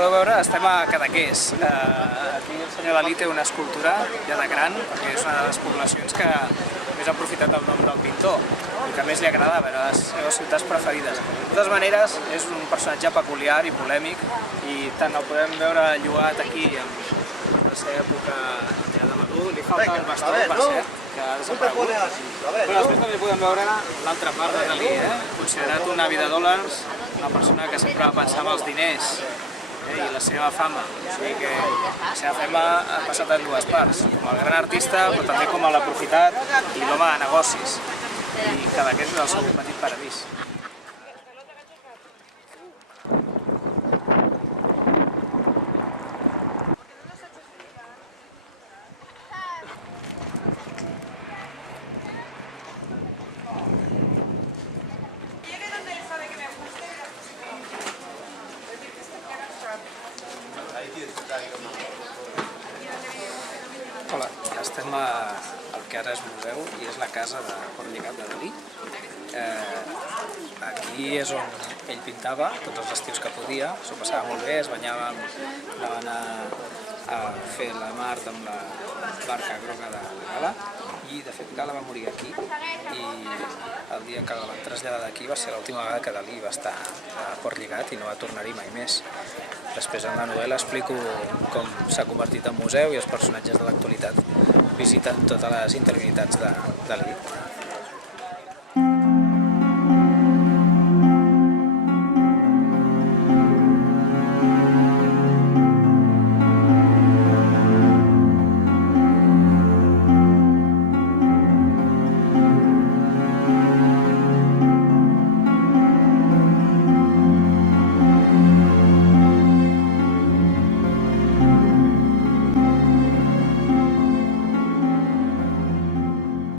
podeu veure, estem a Cadaqués. Aquí el senyor Dalí té una escultura ja de gran, perquè és una de les poblacions que més ha aprofitat el nom del pintor i que més li agrada a veure les seves ciutats preferides. De totes maneres, és un personatge peculiar i polèmic i tant el podem veure llogat aquí en la seva època ja de madur. Li falta el bastó, per cert, que ha desaparegut. Però després també podem veure l'altra part de Dalí, considerat un avi de dòlars, una persona que sempre va pensar en els diners i la seva fama. O sigui que la seva fama ha passat en dues parts, com el gran artista, però també com l'aprofitat i l'home de negocis. I Cadaqués és el seu petit paradís. Hola, estem al que ara és museu i és la casa de Port Lligat de Dalí. Aquí és on ell pintava tots els estius que podia, s'ho passava molt bé, es banyava, anaven a fer la mar amb la barca groga de Gala i de fet Gala va morir aquí i el dia que la van traslladar d'aquí va ser l'última vegada que Dalí va estar a Port Lligat i no va tornar-hi mai més. Després en la novel·la explico com s'ha convertit en museu i els personatges de l'actualitat visiten totes les interioritats de Dalí.